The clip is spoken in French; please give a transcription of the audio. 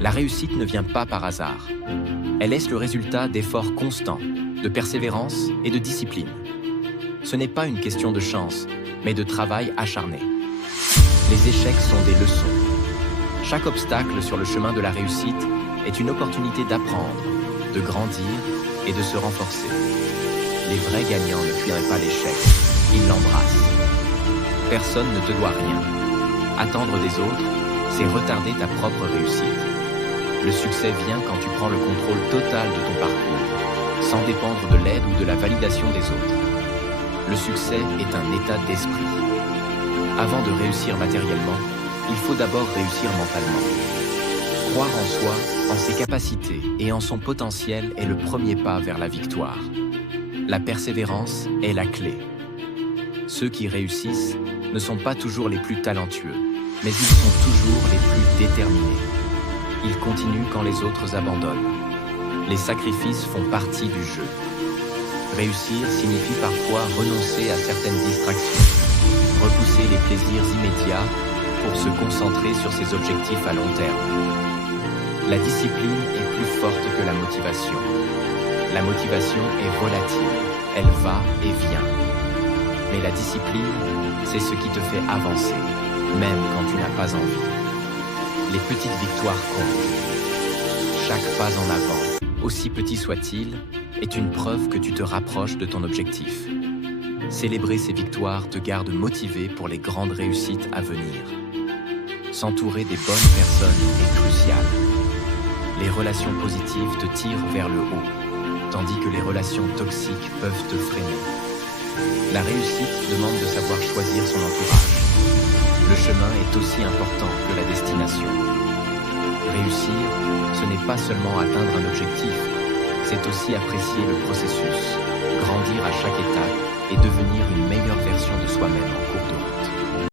La réussite ne vient pas par hasard. Elle est le résultat d'efforts constants, de persévérance et de discipline. Ce n'est pas une question de chance, mais de travail acharné. Les échecs sont des leçons. Chaque obstacle sur le chemin de la réussite est une opportunité d'apprendre, de grandir et de se renforcer. Les vrais gagnants ne fuiraient pas l'échec, ils l'embrassent. Personne ne te doit rien. Attendre des autres, c'est retarder ta propre réussite. Le succès vient quand tu prends le contrôle total de ton parcours, sans dépendre de l'aide ou de la validation des autres. Le succès est un état d'esprit. Avant de réussir matériellement, il faut d'abord réussir mentalement. Croire en soi, en ses capacités et en son potentiel est le premier pas vers la victoire. La persévérance est la clé. Ceux qui réussissent ne sont pas toujours les plus talentueux, mais ils sont toujours les plus déterminés. Ils continuent quand les autres abandonnent. Les sacrifices font partie du jeu. Réussir signifie parfois renoncer à certaines distractions, repousser les plaisirs immédiats pour se concentrer sur ses objectifs à long terme. La discipline est plus forte que la motivation. La motivation est relative, elle va et vient. Mais la discipline, c'est ce qui te fait avancer, même quand tu n'as pas envie. Les petites victoires comptent. Chaque pas en avant, aussi petit soit-il, est une preuve que tu te rapproches de ton objectif. Célébrer ces victoires te garde motivé pour les grandes réussites à venir. S'entourer des bonnes personnes est crucial. Les relations positives te tirent vers le haut, tandis que les relations toxiques peuvent te freiner. La réussite demande de savoir choisir son entourage. Le chemin est aussi important que la destination. Réussir, ce n'est pas seulement atteindre un objectif, c'est aussi apprécier le processus, grandir à chaque étape et devenir